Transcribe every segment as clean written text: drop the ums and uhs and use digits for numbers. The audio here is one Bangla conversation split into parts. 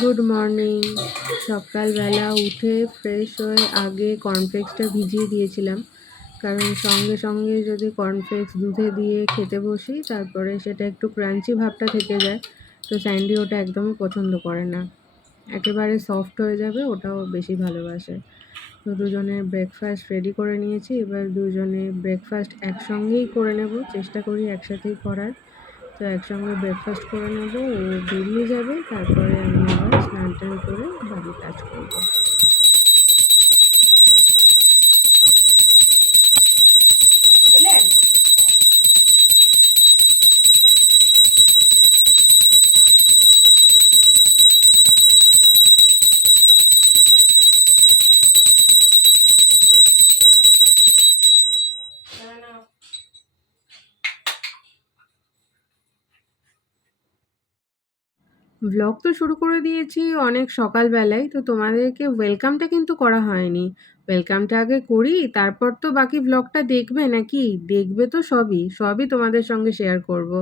Good morning. সকালবেলা উঠে ফ্রেশ হয়ে আগে কর্নফ্লেক্সটা ভিজিয়ে দিয়েছিলাম, কারণ সঙ্গে সঙ্গে যদি কর্নফ্লেক্স দুধে দিয়ে খেতে বসি তারপরে সেটা একটু ক্রাঞ্চি ভাবটা থেকে যায়। তো স্যান্ডি ওটা একদমই পছন্দ করে না, একেবারে সফট হয়ে যাবে, ওটাও বেশি ভালোবাসে। তো দুজনের ব্রেকফাস্ট রেডি করে নিয়েছি, এবার দুজনে ব্রেকফাস্ট একসঙ্গেই করে নেব, চেষ্টা করি একসাথেই করার। তো একসঙ্গে ব্রেকফাস্ট করে নেব, ও বেরিয়ে যাবে, তারপরে আমি আবার স্নান টান করে বাড়ির কাজ করবো। ব্লগ তো শুরু করে দিয়েছি অনেক সকালবেলায়, তো তোমাদেরকে ওয়েলকামটা কিন্তু করা হয়নি। ওয়েলকামটা আগে করি, তারপর তো বাকি ব্লগটা দেখবে নাকি? দেখবে তো, সবই সবই তোমাদের সঙ্গে শেয়ার করব।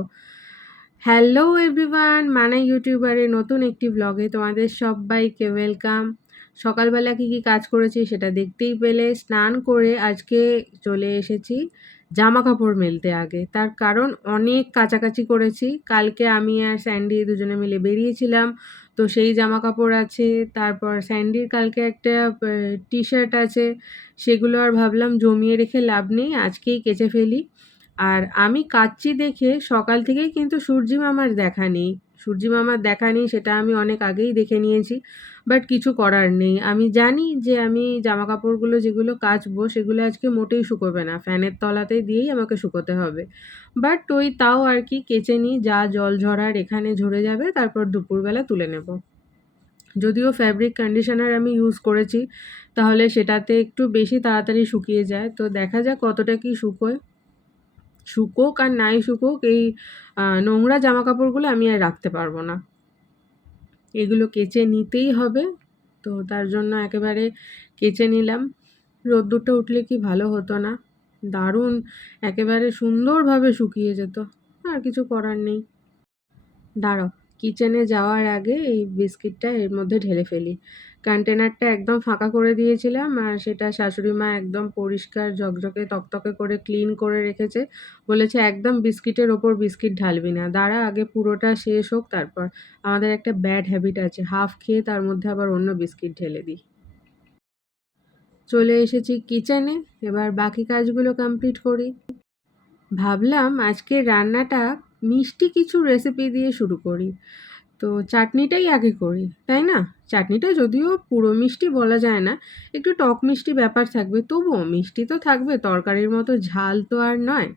হ্যালো এভরিওয়ান, মানে ইউটিউবারের নতুন একটি ব্লগে তোমাদের সবাইকে ওয়েলকাম। সকালবেলা কি কি কাজ করেছি সেটা দেখতেই পেলে। স্নান করে আজকে চলে এসেছি জামা কাপড় মেলতে আগে, তার কারণ অনেক কাচাকাচি করেছি। কালকে আমি আর স্যান্ডি দুজনে মিলে বেরিয়েছিলাম, তো সেই জামা কাপড় আছে। তারপর স্যান্ডির কালকে একটা টি শার্ট আছে, সেগুলো আর ভাবলাম জমিয়ে রেখে লাভ নেই, আজকেই কেচে ফেলি। আর আমি কাচ্চি দেখে সকাল থেকেই কিন্তু সূর্যি মামার দেখা নেই। সূর্যি মামার দেখা নেই সেটা আমি অনেক আগেই দেখে নিয়েছি, বাট কিছু করার নেই। আমি জানি যে আমি জামা কাপড়গুলো যেগুলো কাচবো সেগুলো আজকে মোটেই শুকোবে না, ফ্যানের তলাতে দিয়েই আমাকে শুকোতে হবে। বাট ওই তাও আর কি কেচে নিই, যা জল ঝরার এখানে ঝরে যাবে, তারপর দুপুরবেলা তুলে নেব। যদিও ফ্যাব্রিক কন্ডিশনার আমি ইউজ করেছি, তাহলে সেটাতে একটু বেশি তাড়াতাড়ি শুকিয়ে যায়। তো দেখা যাক কতটা কি শুকোয়। শুকোক আর নাই শুকোক, এই নোংরা জামা কাপড়গুলো আমি আর রাখতে পারবো না, এগুলো কেচে নিতেই হবে। তো তার জন্য একেবারে কেচে নিলাম। রোদ্দুরটা উঠলে কি ভালো হতো না, দারুণ একেবারে সুন্দরভাবে শুকিয়ে যেত। আর কিছু করার নেই। দাঁড়াও, কিচেনে যাওয়ার আগে এই বিস্কিটটা এর মধ্যে ঢেলে ফেলি। কন্টেনারটা একদম ফাঁকা করে দিয়েছিলাম, আর সেটা শাশুড়ি মা একদম পরিষ্কার ঝকঝকে তকতকে করে ক্লিন করে রেখেছে। বলেছে একদম বিস্কিটের ওপর বিস্কিট ঢালবি না, দাঁড়া আগে পুরোটা শেষ হোক তারপর। আমাদের একটা ব্যাড হ্যাবিট আছে, হাফ খেয়ে তার মধ্যে আবার অন্য বিস্কিট ঢেলে দিই। চলে এসেছি কিচেনে, এবার বাকি কাজগুলো কমপ্লিট করি। ভাবলাম আজকের রান্নাটা মিষ্টি কিছু রেসিপি দিয়ে শুরু করি। তো চাটনিটাই আগে করি, তাই না? চাটনিটা যদিও পুরো মিষ্টি বলা যায় না, একটু টক মিষ্টি ব্যাপার থাকবে, তবুও মিষ্টি তো থাকবে, তরকারির মতো ঝাল তো আর নয়।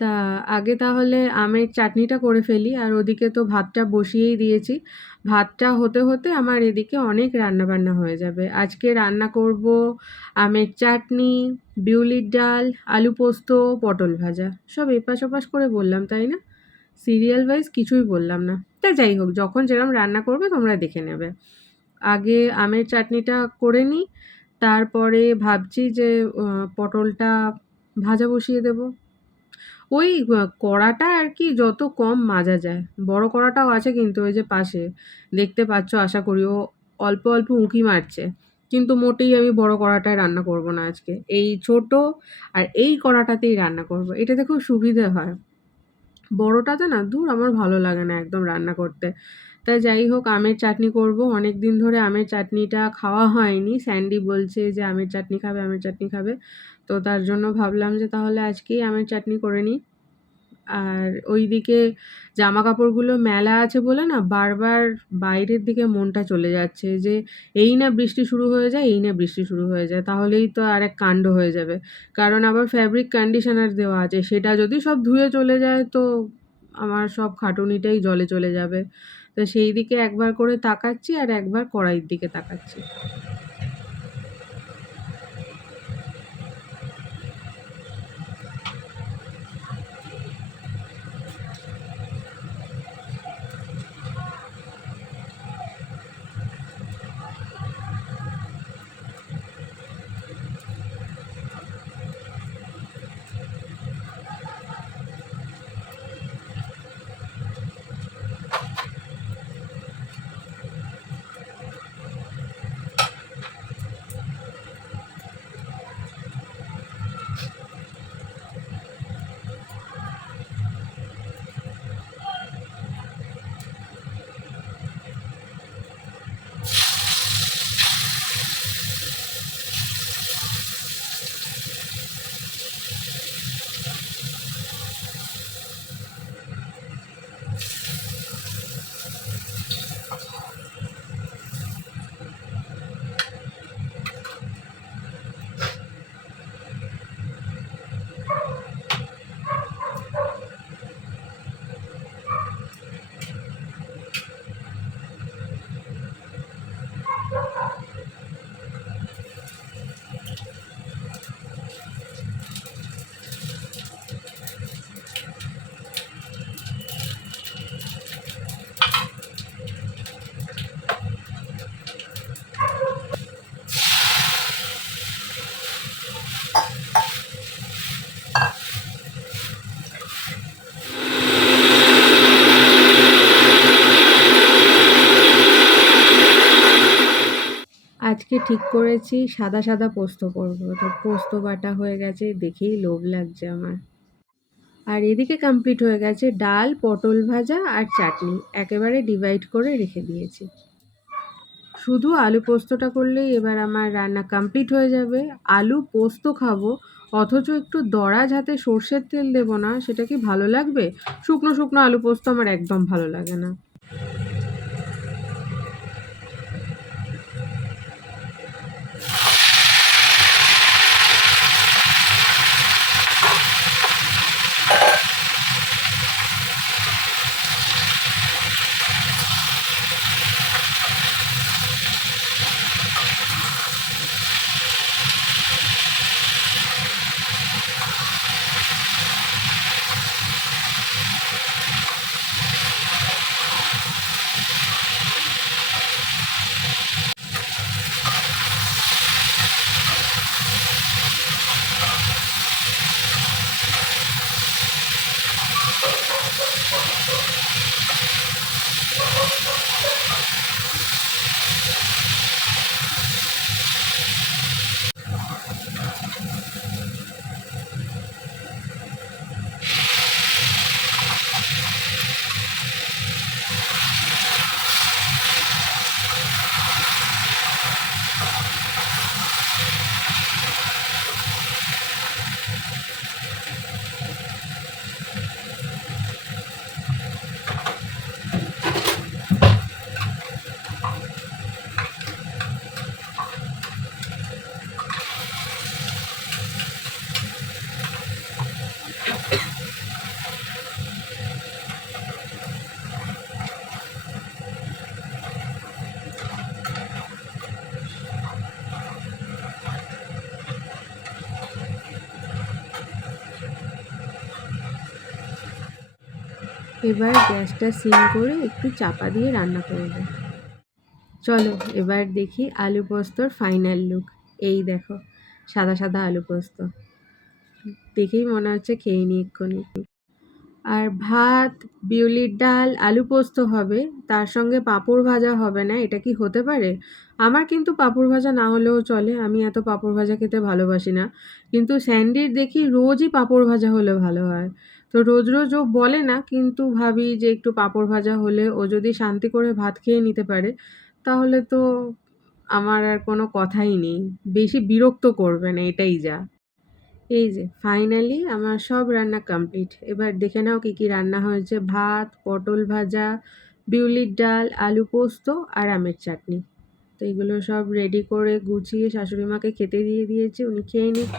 তা আগে তাহলে আমের চাটনিটা করে ফেলি, আর ওদিকে তো ভাতটা বসিয়েই দিয়েছি। ভাতটা হতে হতে আমার এদিকে অনেক রান্নাবান্না হয়ে যাবে। আজকে রান্না করব আমের চাটনি, বিউলির ডাল, আলু পোস্ত, পটল ভাজা। সব এপাশ ওপাশ করে বললাম, তাই না? সিরিয়াল ওয়াইজ কিছুই বললাম না। তা যাই হোক, যখন যেরকম রান্না করবে তোমরা দেখে নেবে। আগে আমের চাটনিটা করে নিই, তারপরে ভাবছি যে পটলটা ভাজা বসিয়ে দেব। ওই কড়াটা আর কি যত কম মাজা যায়। বড় কড়াটাও আছে কিন্তু ওই যে পাশে, দেখতে পাচ্ছ আশা করি, ও অল্প অল্প উঁকি মারছে। কিন্তু মোটেই আমি বড় কড়াটায় রান্না করব না আজকে। এই ছোট আর এই কড়াটাতেই রান্না করব। এটাতে খুব সুবিধে হয়। বড়টাতে না, ধুর, আমার ভালো লাগে না একদম রান্না করতে। তাই যাই হোক, আমের চাটনি করব। অনেক দিন ধরে আমের চাটনিটা খাওয়া হয়নি। স্যান্ডি বলছে যে আমের চাটনি খাবে, আমের চাটনি খাবে। তো তার জন্য ভাবলাম যে তাহলে আজকেই আমের চাটনি করে নিই। আর ওইদিকে জামা কাপড়গুলো মেলা আছে বলে না বারবার বাইরের দিকে মনটা চলে যাচ্ছে, যে এই না বৃষ্টি শুরু হয়ে যায়, এই না বৃষ্টি শুরু হয়ে যায়, তাহলেই তো আর এক কাণ্ড হয়ে যাবে। কারণ আবার ফ্যাব্রিক কন্ডিশনার দেওয়া আছে, সেটা যদি সব ধুয়ে চলে যায় তো আমার সব খাটুনিটাই জলে চলে যাবে। তো সেই দিকে একবার করে তাকাচ্ছি আর একবার কড়াইয়ের দিকে তাকাচ্ছি। আজকে ঠিক করেছি সাদা সাদা পোস্ত করবো, তো পোস্ত বাটা হয়ে গেছে, দেখেই লোভ লাগছে আমার। আর এদিকে কমপ্লিট হয়ে গেছে ডাল, পটল ভাজা আর চাটনি, একেবারে ডিভাইড করে রেখে দিয়েছি। শুধু আলু পোস্তটা করলেই এবার আমার রান্না কমপ্লিট হয়ে যাবে। আলু পোস্ত খাবো, অথচ একটু দরাজ হাতে সর্ষের তেল দেবো না, সেটা কি ভালো লাগবে? শুকনো শুকনো আলু পোস্ত আমার একদম ভালো লাগে না। এবার গ্যাসটা সিম করে একটু চাপা দিয়ে রান্না করব। চলো এবার দেখি আলু পোস্তর ফাইনাল লুক। এই দেখো, সাদা সাদা আলু পোস্ত, দেখেই মনে হচ্ছে খেয়ে নি এক্ষুনি। আর ভাত, বিউলির ডাল, আলু পোস্ত হবে, তার সঙ্গে পাঁপড় ভাজা হবে না, এটা কি হতে পারে? আমার কিন্তু পাঁপড় ভাজা না হলেও চলে, আমি এত পাঁপড় ভাজা খেতে ভালোবাসি না। কিন্তু স্যান্ডির দেখি রোজই পাঁপড় ভাজা হলে ভালো হয়। তো রোজ রোজ ও বলে না, কিন্তু ভাবি যে একটু পাঁপড় ভাজা হলে ও যদি শান্তি করে ভাত খেয়ে নিতে পারে, তাহলে তো আমার আর কোনো কথাই নেই। বেশি বিরক্ত করবে না, এটাই যা। এই যে ফাইনালি আমার সব রান্না কমপ্লিট। এবার দেখে নাও কি কি রান্না হয়েছে। ভাত, পটল ভাজা, বিউলির ডাল, আলু পোস্ত আর আমের চাটনি। তো এগুলো সব রেডি করে গুছিয়ে শাশুড়ি মাকে খেতে দিয়ে দিয়েছি, উনি খেয়ে নিক।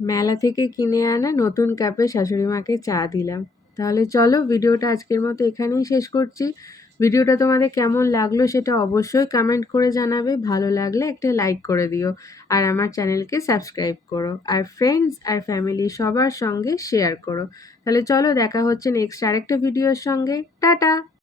মেলা থেকে কিনে আনা নতুন কাপে শাশুড়ি মাকে চা দিলাম। তাহলে চলো ভিডিওটা আজকের মতো এখানেই শেষ করছি। ভিডিওটা তোমাদের কেমন লাগলো সেটা অবশ্যই কমেন্ট করে জানাবে। ভালো লাগলে একটা লাইক করে দিও আর আমার চ্যানেলকে সাবস্ক্রাইব করো আর ফ্রেন্ডস আর ফ্যামিলি সবার সঙ্গে শেয়ার করো। তাহলে চলো দেখা হচ্ছে নেক্সট আরেকটা ভিডিওর সঙ্গে। টাটা।